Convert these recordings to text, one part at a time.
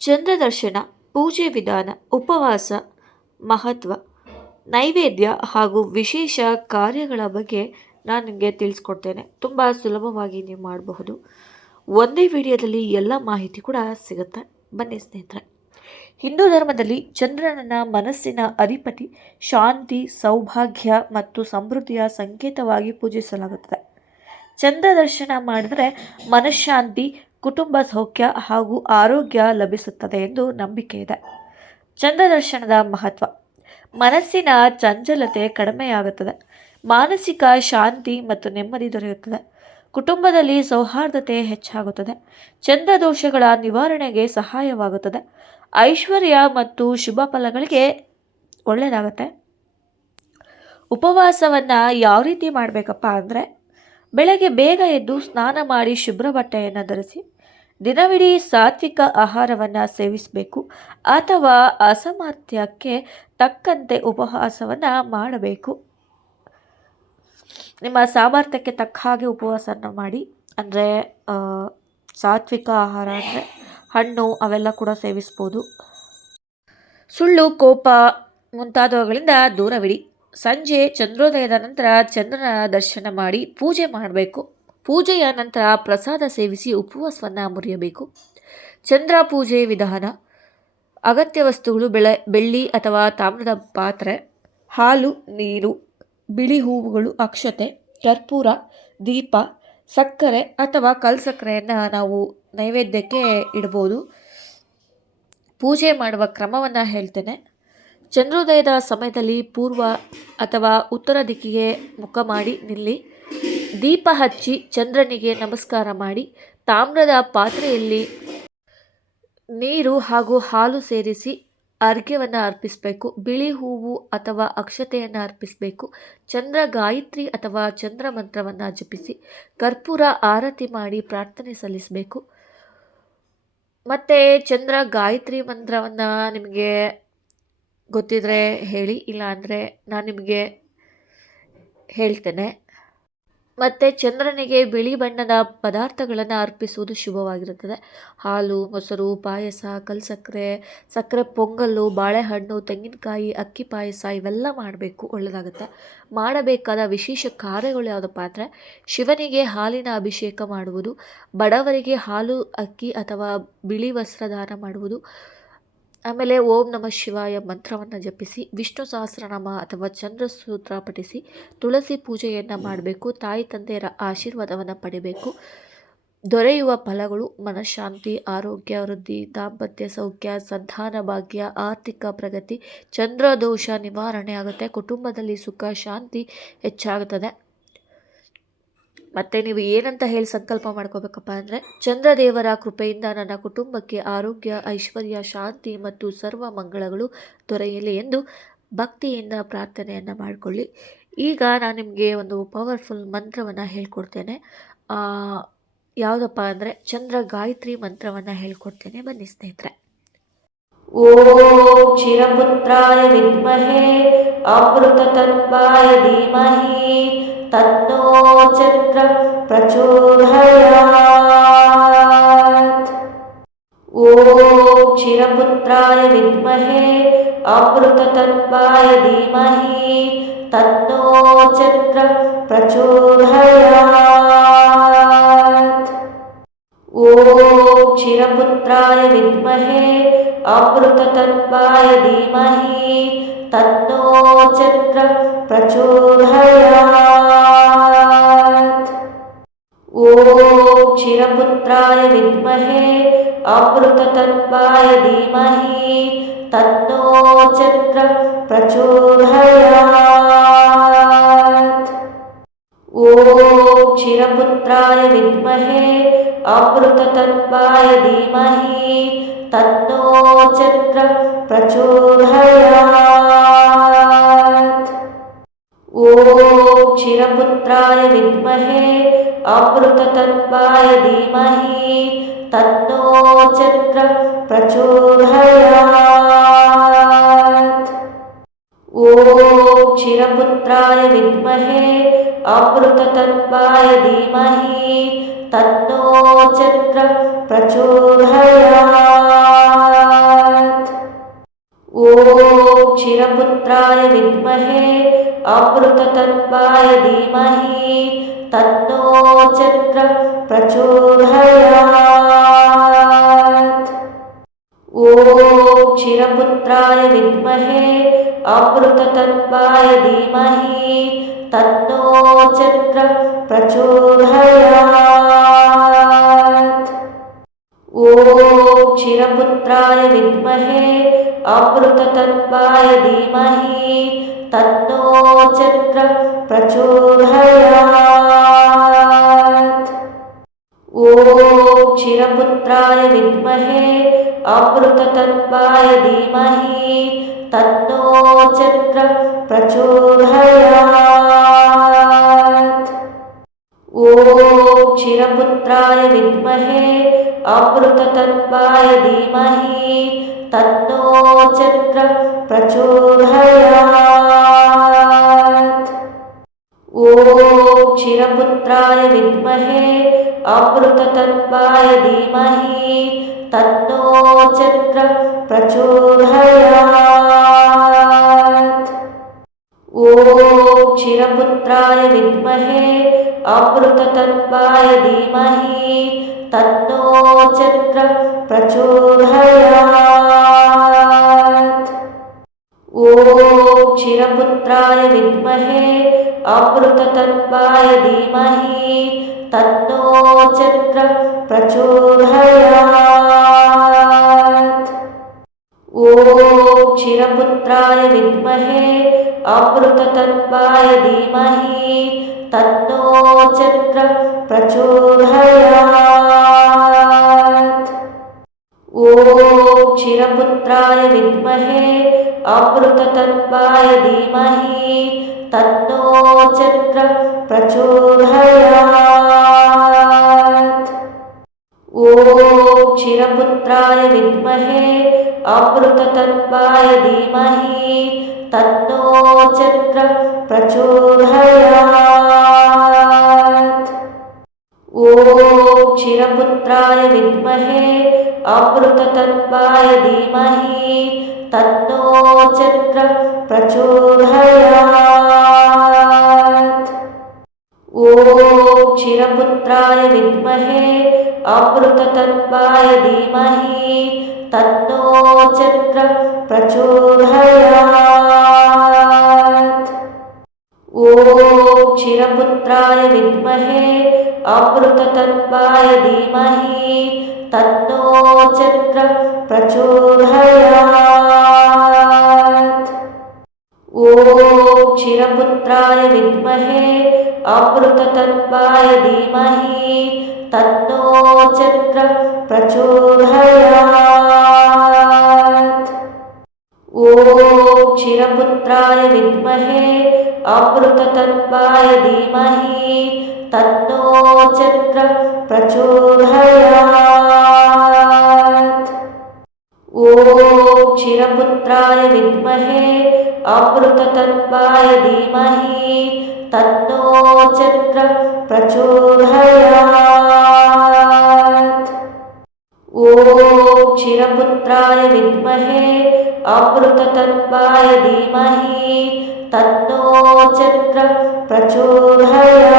ಚಂದ್ರದರ್ಶನ, ಪೂಜೆ ವಿಧಾನ, ಉಪವಾಸ ಮಹತ್ವ, ನೈವೇದ್ಯ ಹಾಗೂ ವಿಶೇಷ ಕಾರ್ಯಗಳ ಬಗ್ಗೆ ನಾನು ನಿಮಗೆ ತಿಳಿಸ್ಕೊಡ್ತೇನೆ. ತುಂಬ ಸುಲಭವಾಗಿ ನೀವು ಮಾಡಬಹುದು. ಒಂದೇ ವಿಡಿಯೋದಲ್ಲಿ ಎಲ್ಲ ಮಾಹಿತಿ ಕೂಡ ಸಿಗುತ್ತೆ. ಬನ್ನಿ ಸ್ನೇಹಿತರೆ. ಹಿಂದೂ ಧರ್ಮದಲ್ಲಿ ಚಂದ್ರನನ್ನ ಮನಸ್ಸಿನ ಅಧಿಪತಿ, ಶಾಂತಿ, ಸೌಭಾಗ್ಯ ಮತ್ತು ಸಮೃದ್ಧಿಯ ಸಂಕೇತವಾಗಿ ಪೂಜಿಸಲಾಗುತ್ತದೆ. ಚಂದ್ರ ದರ್ಶನ ಮಾಡಿದರೆ ಮನಃಶಾಂತಿ, ಕುಟುಂಬ ಸೌಖ್ಯ ಹಾಗೂ ಆರೋಗ್ಯ ಲಭಿಸುತ್ತದೆ ಎಂದು ನಂಬಿಕೆ ಇದೆ. ಚಂದ್ರ ದರ್ಶನದ ಮಹತ್ವ: ಮನಸ್ಸಿನ ಚಂಚಲತೆ ಕಡಿಮೆಯಾಗುತ್ತದೆ, ಮಾನಸಿಕ ಶಾಂತಿ ಮತ್ತು ನೆಮ್ಮದಿ ದೊರೆಯುತ್ತದೆ, ಕುಟುಂಬದಲ್ಲಿ ಸೌಹಾರ್ದತೆ ಹೆಚ್ಚಾಗುತ್ತದೆ, ಚಂದ್ರ ದೋಷಗಳ ನಿವಾರಣೆಗೆ ಸಹಾಯವಾಗುತ್ತದೆ, ಐಶ್ವರ್ಯ ಮತ್ತು ಶುಭ ಫಲಗಳಿಗೆ ಒಳ್ಳೆಯದಾಗುತ್ತೆ. ಉಪವಾಸವನ್ನು ಯಾವ ರೀತಿ ಮಾಡಬೇಕಪ್ಪ ಅಂದರೆ, ಬೆಳಗ್ಗೆ ಬೇಗ ಎದ್ದು ಸ್ನಾನ ಮಾಡಿ ಶುಭ್ರ ಬಟ್ಟೆಯನ್ನು ಧರಿಸಿ ದಿನವಿಡೀ ಸಾತ್ವಿಕ ಆಹಾರವನ್ನು ಸೇವಿಸಬೇಕು ಅಥವಾ ಅಸಾಮರ್ಥ್ಯಕ್ಕೆ ತಕ್ಕಂತೆ ಉಪವಾಸವನ್ನು ಮಾಡಬೇಕು. ನಿಮ್ಮ ಸಾಮರ್ಥ್ಯಕ್ಕೆ ತಕ್ಕ ಹಾಗೆ ಉಪವಾಸವನ್ನು ಮಾಡಿ. ಅಂದರೆ ಸಾತ್ವಿಕ ಆಹಾರ ಅಂದರೆ ಹಣ್ಣು ಅವೆಲ್ಲ ಕೂಡ ಸೇವಿಸ್ಬೋದು. ಸುಳ್ಳು, ಕೋಪ ಮುಂತಾದವುಗಳಿಂದ ದೂರವಿಡಿ. ಸಂಜೆ ಚಂದ್ರೋದಯದ ನಂತರ ಚಂದ್ರನ ದರ್ಶನ ಮಾಡಿ ಪೂಜೆ ಮಾಡಬೇಕು. ಪೂಜೆಯ ನಂತರ ಪ್ರಸಾದ ಸೇವಿಸಿ ಉಪವಾಸವನ್ನು ಮುರಿಯಬೇಕು. ಚಂದ್ರ ಪೂಜೆ ವಿಧಾನ: ಅಗತ್ಯ ವಸ್ತುಗಳು: ಬೆಳ್ಳಿ ಅಥವಾ ತಾಮ್ರದ ಪಾತ್ರೆ, ಹಾಲು, ನೀರು, ಬಿಳಿ ಹೂವುಗಳು, ಅಕ್ಷತೆ, ಕರ್ಪೂರ, ದೀಪ, ಸಕ್ಕರೆ ಅಥವಾ ಕಲ್ಸಕ್ಕರೆಯನ್ನು ನಾವು ನೈವೇದ್ಯಕ್ಕೆ ಇಡ್ಬೋದು. ಪೂಜೆ ಮಾಡುವ ಕ್ರಮವನ್ನು ಹೇಳ್ತೇನೆ. ಚಂದ್ರೋದಯದ ಸಮಯದಲ್ಲಿ ಪೂರ್ವ ಅಥವಾ ಉತ್ತರ ದಿಕ್ಕಿಗೆ ಮುಖ ಮಾಡಿ ನಿಲ್ಲಿ. ದೀಪ ಹಚ್ಚಿ ಚಂದ್ರನಿಗೆ ನಮಸ್ಕಾರ ಮಾಡಿ ತಾಮ್ರದ ಪಾತ್ರೆಯಲ್ಲಿ ನೀರು ಹಾಗೂ ಹಾಲು ಸೇರಿಸಿ ಅರ್ಘ್ಯವನ್ನು ಅರ್ಪಿಸಬೇಕು. ಬಿಳಿ ಹೂವು ಅಥವಾ ಅಕ್ಷತೆಯನ್ನು ಅರ್ಪಿಸಬೇಕು. ಚಂದ್ರ ಗಾಯತ್ರಿ ಅಥವಾ ಚಂದ್ರ ಮಂತ್ರವನ್ನು ಜಪಿಸಿ ಕರ್ಪೂರ ಆರತಿ ಮಾಡಿ ಪ್ರಾರ್ಥನೆ ಸಲ್ಲಿಸಬೇಕು. ಮತ್ತು ಚಂದ್ರ ಗಾಯತ್ರಿ ಮಂತ್ರವನ್ನು ನಿಮಗೆ ಗೊತ್ತಿದ್ರೆ ಹೇಳಿ, ಇಲ್ಲ ಅಂದರೆ ನಾನು ನಿಮಗೆ ಹೇಳ್ತೇನೆ. ಮತ್ತು ಚಂದ್ರನಿಗೆ ಬಿಳಿ ಬಣ್ಣದ ಪದಾರ್ಥಗಳನ್ನು ಅರ್ಪಿಸುವುದು ಶುಭವಾಗಿರುತ್ತದೆ. ಹಾಲು, ಮೊಸರು, ಪಾಯಸ, ಕಲ್ಸಕ್ಕರೆ, ಸಕ್ಕರೆ ಪೊಂಗಲ್ಲು, ಬಾಳೆಹಣ್ಣು, ತೆಂಗಿನಕಾಯಿ, ಅಕ್ಕಿ ಪಾಯಸ ಇವೆಲ್ಲ ಮಾಡಬೇಕು, ಒಳ್ಳೆಯದಾಗುತ್ತೆ. ಮಾಡಬೇಕಾದ ವಿಶೇಷ ಕಾರ್ಯಗಳು ಯಾವುದಪ್ಪ ಅಂದರೆ, ಶಿವನಿಗೆ ಹಾಲಿನ ಅಭಿಷೇಕ ಮಾಡುವುದು, ಬಡವರಿಗೆ ಹಾಲು, ಅಕ್ಕಿ ಅಥವಾ ಬಿಳಿ ವಸ್ತ್ರ ದಾನ ಮಾಡುವುದು, ಆಮೇಲೆ ಓಂ ನಮಃ ಶಿವಾಯ ಮಂತ್ರವನ್ನು ಜಪಿಸಿ, ವಿಷ್ಣು ಸಹಸ್ರನಾಮ ಅಥವಾ ಚಂದ್ರ ಸೂತ್ರ ಪಠಿಸಿ, ತುಳಸಿ ಪೂಜೆಯನ್ನು ಮಾಡಬೇಕು. ತಾಯಿ ತಂದೆಯರ ಆಶೀರ್ವಾದವನ್ನು ಪಡಿಬೇಕು. ದೊರೆಯುವ ಫಲಗಳು: ಮನಃಶಾಂತಿ, ಆರೋಗ್ಯ ವೃದ್ಧಿ, ದಾಂಪತ್ಯ ಸೌಖ್ಯ, ಸಂತಾನ ಭಾಗ್ಯ, ಆರ್ಥಿಕ ಪ್ರಗತಿ, ಚಂದ್ರ ದೋಷ ನಿವಾರಣೆ ಆಗುತ್ತೆ, ಕುಟುಂಬದಲ್ಲಿ ಸುಖ ಶಾಂತಿ ಹೆಚ್ಚಾಗುತ್ತದೆ. ಮತ್ತು ನೀವು ಏನಂತ ಹೇಳಿ ಸಂಕಲ್ಪ ಮಾಡ್ಕೋಬೇಕಪ್ಪ ಅಂದರೆ, ಚಂದ್ರದೇವರ ಕೃಪೆಯಿಂದ ನನ್ನ ಕುಟುಂಬಕ್ಕೆ ಆರೋಗ್ಯ, ಐಶ್ವರ್ಯ, ಶಾಂತಿ ಮತ್ತು ಸರ್ವ ಮಂಗಳಗಳು ದೊರೆಯಲಿ ಎಂದು ಭಕ್ತಿಯಿಂದ ಪ್ರಾರ್ಥನೆಯನ್ನು ಮಾಡಿಕೊಳ್ಳಿ. ಈಗ ನಾನು ನಿಮಗೆ ಒಂದು ಪವರ್ಫುಲ್ ಮಂತ್ರವನ್ನು ಹೇಳ್ಕೊಡ್ತೇನೆ. ಯಾವುದಪ್ಪ ಅಂದರೆ ಚಂದ್ರ ಗಾಯತ್ರಿ ಮಂತ್ರವನ್ನು ಹೇಳ್ಕೊಡ್ತೇನೆ. ಬನ್ನಿ ಸ್ನೇಹಿತರೆ. ಓಂ ಕ್ಷೀರಪುತ್ರಾಯ ವಿದ್ಮಹೇ ಅಮೃತತತ್ವಾಯ ಧೀಮಹಿ ತನ್ನೋ ಚಂದ್ರ ಪ್ರಚೋದಯಾತ್. ಓಂ ಕ್ಷೀರಪುತ್ರಾಯ ವಿದ್ಮಹೇ ಅಮೃತತತ್ವಾಯ ಧೀಮಹಿ ತನ್ನೋ ಚಂದ್ರ ಪ್ರಚೋದಯಾತ್. ಓಂ ಕ್ಷೀರಪುತ್ರಾಯ ವಿದ್ಮಹೇ ಅಮೃತತತ್ವಾಯ ಧೀಮಹಿ ತನ್ನೋ ಚಂದ್ರ ಪ್ರಚೋದಯಾತ್. ಓಂ ಕ್ಷೀರಪುತ್ರಾಯ ವಿದ್ಮಹೇ ಅಮೃತತತ್ವಾಯ ಧೀಮಹಿ ತನ್ನೋ ಚಂದ್ರ ಪ್ರಚೋದಯಾತ್. ಓಂ ಕ್ಷೀರಪುತ್ರಾಯ ವಿದ್ಮಹೇ ಅಮೃತತತ್ವಾಯ ಧೀಮಹಿ ತನ್ನೋ ಚಂದ್ರ ಪ್ರಚೋದಯಾತ್. ಓಂ ಕ್ಷೀರಪುತ್ರಾಯ ವಿದ್ಮಹೇ ಅಮೃತತತ್ವಾಯ ಧೀಮಹಿ ತನ್ನೋ ಚಂದ್ರ ಪ್ರಚೋದಯಾತ್. ಓಂ ಕ್ಷೀರಪುತ್ರಾಯ ವಿದ್ಮಹೇ ಅಮೃತತತ್ವಾಯ ಧೀಮಹಿ ತನ್ನೋ ಚಂದ್ರ ಪ್ರಚೋದಯಾತ್. क्षीरपुत्राय विद्महे अमृततत्त्वाय धीमहि तन्नो चक्रः प्रचोदयात्। ॐ क्षीरपुत्राय विद्महे अमृततत्त्वाय धीमहि तन्नो चक्रः प्रचोदयात्। ॐ क्षीरपुत्राय विद्महे अमृततत्त्वाय धीमहि तन्नो चक्रः प्रचोदयात्। ॐ क्षीरपुत्राय विद्महे अमृततत्त्वाय धीमहि तन्नो चक्रः प्रचोदयात्। ॐ क्षीरपुत्राय विद्महे अमृततत्त्वाय धीमहि तन्नो चक्रः प्रचोदयात्। ॐ क्षीरपुत्राय विद्महे अमृततत्त्वाय धीमहि तन्नो चक्रः प्रचोदयात्। ॐ क्षीरपुत्राय विद्महे अमृततत्त्वाय धीमहि तन्नो चक्रः प्रचोदयात्। ॐ क्षीरपुत्राय विद्महे अमृततत्त्वाय धीमहि तन्नो चक्रः प्रचोदयात्। ॐ क्षीरपुत्राय विद्महे अमृततत्त्वाय धीमहि तन्नो चक्रः प्रचोदयात्। ॐ क्षीरपुत्राय विद्महे अमृततत्त्वाय धीमहि तन्नो चक्रः प्रचोदयात्। ॐ क्षीरपुत्राय विद्महे अमृततत्त्वाय धीमहि तन्नो चक्रः प्रचोदयात्। ॐ क्षीरपुत्राय विद्महे अमृततत्त्वाय धीमहि तन्नो चक्रः प्रचोदयात्। ॐ क्षीरपुत्राय विद्महे अमृततत्त्वाय धीमहि तन्नो चक्रः प्रचोदयात्। ॐ क्षीरपुत्राय विद्महे अमृततत्त्वाय धीमहि तन्नो चक्रः प्रचोदयात्। ॐ क्षीरपुत्राय विद्महे अमृततत्त्वाय धीमहि तन्नो चक्रः प्रचोदयात्। ॐ क्षीरपुत्राय विद्महे अमृततत्त्वाय धीमहि तन्नो चक्रः प्रचोदयात्। ॐ क्षीरपुत्राय विद्महे अमृततत्त्वाय धीमहि तन्नो चक्रः प्रचोदयात्। ॐ क्षीरपुत्राय विद्महे अमृततत्त्वाय धीमहि तन्नो चक्रः प्रचोदयात्।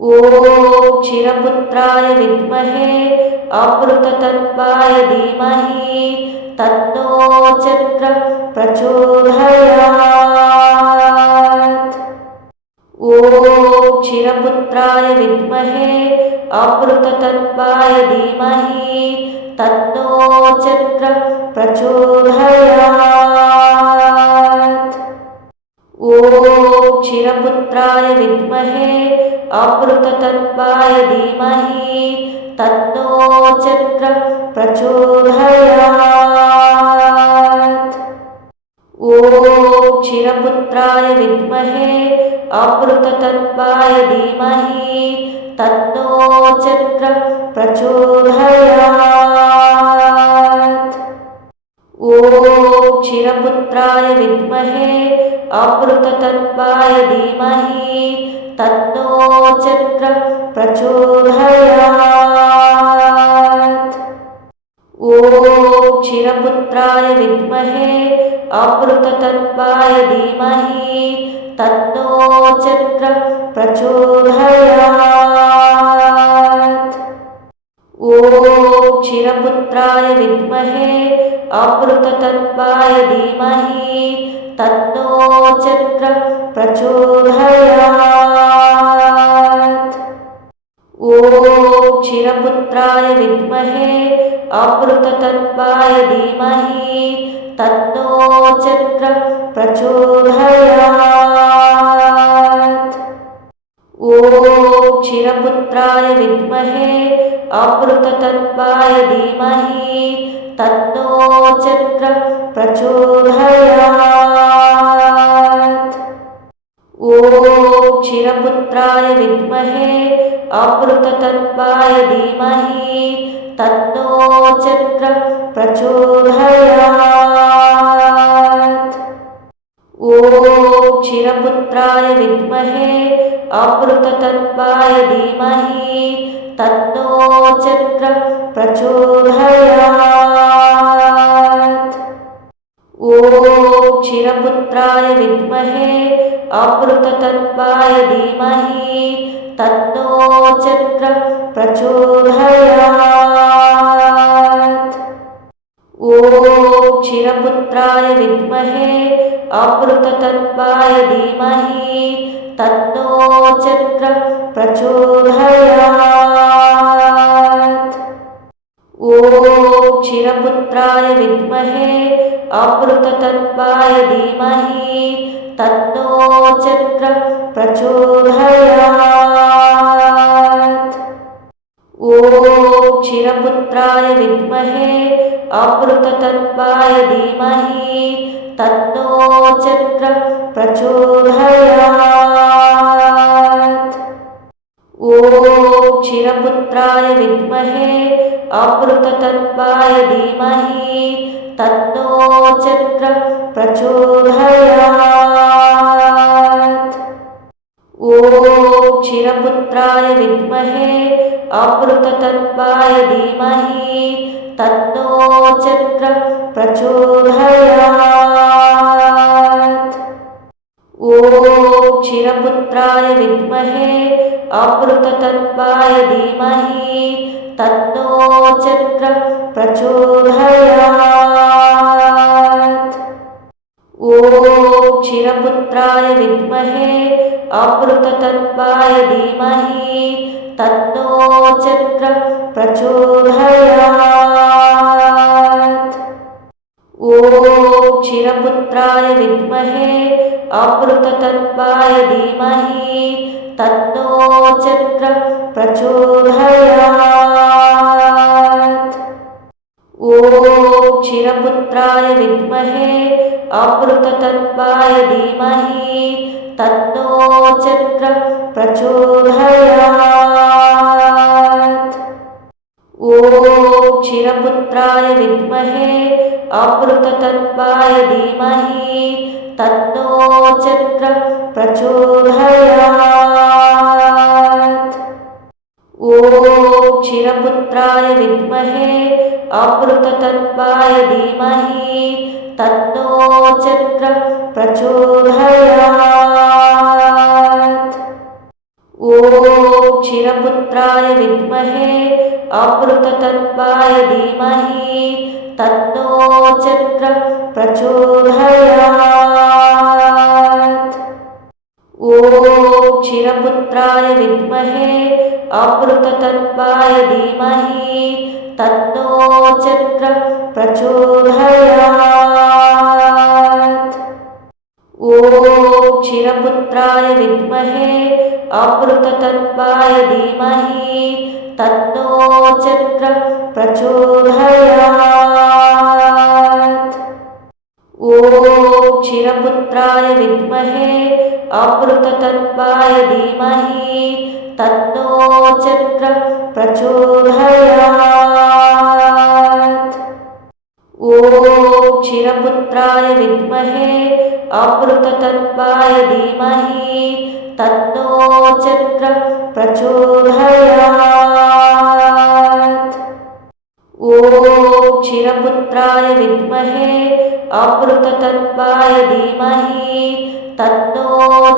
ॐ क्षीरपुत्राय विद्महे अमृततत्त्वाय धीमहि तन्नो चक्रः प्रचोदयात्। ॐ क्षीरपुत्राय विद्महे अमृततत्त्वाय धीमहि तन्नो चक्रः प्रचोदयात्। ॐ क्षीरपुत्राय विद्महे अमृततत्त्वाय धीमहि तन्नो चक्रः प्रचोदयात्। ॐ क्षीरपुत्राय विद्महे अमृततत्त्वाय धीमहि तन्नो चक्रः प्रचोदयात्। ॐ क्षीरपुत्राय विद्महे अमृततत्त्वाय धीमहि तन्नो चक्रः प्रचोदयात्। ॐ क्षीरपुत्राय विद्महे अमृततत्त्वाय धीमहि तन्नो चक्रः प्रचोदयात्। ॐ क्षीरपुत्राय विद्महे अमृततत्त्वाय धीमहि तन्नो चक्रः प्रचोदयात्। ॐ क्षीरपुत्राय विद्महे अमृततत्त्वाय धीमहि तन्नो चक्रः प्रचोदयात्। ॐ क्षीरपुत्राय विद्महे अमृततत्त्वाय धीमहि तन्नो चक्रः प्रचोदयात्। ॐ क्षीरपुत्राय विद्महे अमृततत्त्वाय धीमहि तन्नो चक्रः प्रचोदयात्। ॐ क्षीरपुत्राय विद्महे अमृततत्त्वाय धीमहि तन्नो चक्रः प्रचोदयात्। ॐ क्षीरपुत्राय विद्महे अमृततत्त्वाय धीमहि तन्नो चक्रः प्रचोदयात्। ॐ क्षीरपुत्राय विद्महे अमृततत्त्वाय धीमहि तन्नो चक्रः प्रचोदयात्। ॐ क्षीरपुत्राय विद्महे अमृततत्त्वाय धीमहि तन्नो चक्रः प्रचोदयात्। ॐ क्षीरपुत्राय विद्महे अमृततत्त्वाय धीमहि तन्नो चक्रः प्रचोदयात्। ॐ क्षीरपुत्राय विद्महे अमृततत्त्वाय धीमहि तन्नो चक्रः प्रचोदयात्। ॐ क्षीरपुत्राय विद्महे अमृततत्त्वाय धीमहि तन्नो चक्रः प्रचोदयात्। ॐ क्षीरपुत्राय विद्महे अमृततत्त्वाय धीमहि तन्नो चक्रः प्रचोदयात्। ॐ क्षीरपुत्राय विद्महे अमृततत्त्वाय धीमहि तन्नो चक्रः प्रचोदयात्। ॐ क्षीरपुत्राय विद्महे अमृततत्त्वाय धीमहि तन्नो चक्रः प्रचोदयात्। ॐ क्षीरपुत्राय विद्महे अमृततत्त्वाय धीमहि तन्नो चक्रः प्रचोदयात्। ॐ क्षीरपुत्राय विद्महे अमृततत्त्वाय धीमहि तन्नो चक्रः प्रचोदयात्। ॐ क्षीरपुत्राय विद्महे अमृततत्त्वाय धीमहि तन्नो चक्रः प्रचोदयात्। ॐ क्षीरपुत्राय विद्महे अमृततत्त्वाय धीमहि तन्नो चक्रः प्रचोदयात्। ॐ क्षीरपुत्राय विद्महे अमृततत्त्वाय धीमहि तन्नो चक्रः प्रचोदयात्। ॐ क्षीरपुत्राय विद्महे अमृततत्त्वाय धीमहि तन्नो चक्रः प्रचोदयात्। ॐ क्षीरपुत्राय विद्महे अमृततत्त्वाय धीमहि तन्नो चक्रः प्रचोदयात्। ॐ क्षीरपुत्राय विद्महे अमृततत्त्वाय धीमहि तन्नो चक्रः प्रचोदयात्। ॐ क्षीरपुत्राय विद्महे अमृततत्त्वाय धीमहि तन्नो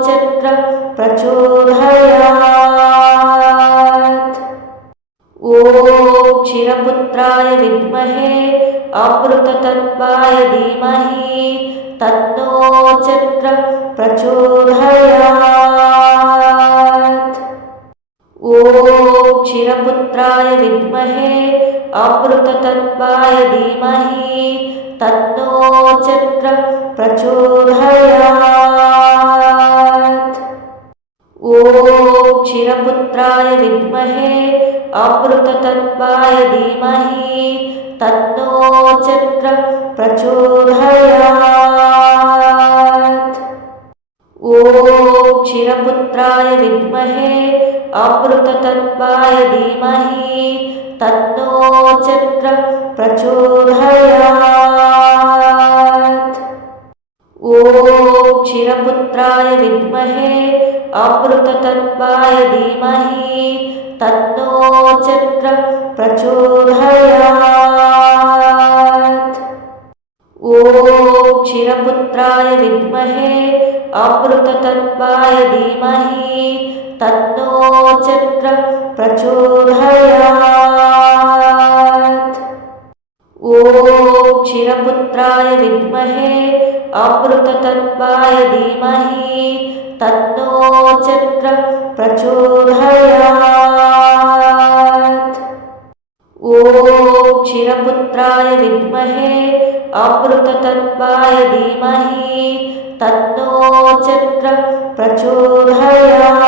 चक्रः प्रचोदयात्। ॐ क्षीरपुत्राय विद्महे अमृततत्त्वाय धीमहि तन्नो चक्रः प्रचोदयात्। ॐ क्षीरपुत्राय विद्महे अमृततत्त्वाय धीमहि तन्नो चक्रः प्रचोदयात्। ॐ क्षीरपुत्राय विद्महे अमृततत्त्वाय धीमहि तन्नो चक्रः प्रचोदयात्। ॐ क्षीरपुत्राय विद्महे अमृततत्त्वाय धीमहि तन्नो चक्रः प्रचोदयात्। ॐ क्षीरपुत्राय विद्महे अमृततत्त्वाय धीमहि तन्नो चक्रः प्रचोदयात्। ॐ क्षीरपुत्राय विद्महे अमृततत्त्वाय धीमहि तन्नो चक्रः प्रचोदयात्। ॐ क्षीरपुत्राय विद्महे अमृततत्त्वाय धीमहि तन्नो चक्रः प्रचोदयात्। ॐ क्षीरपुत्राय विद्महे अमृततत्त्वाय धीमहि तन्नो चक्रः प्रचोदयात्।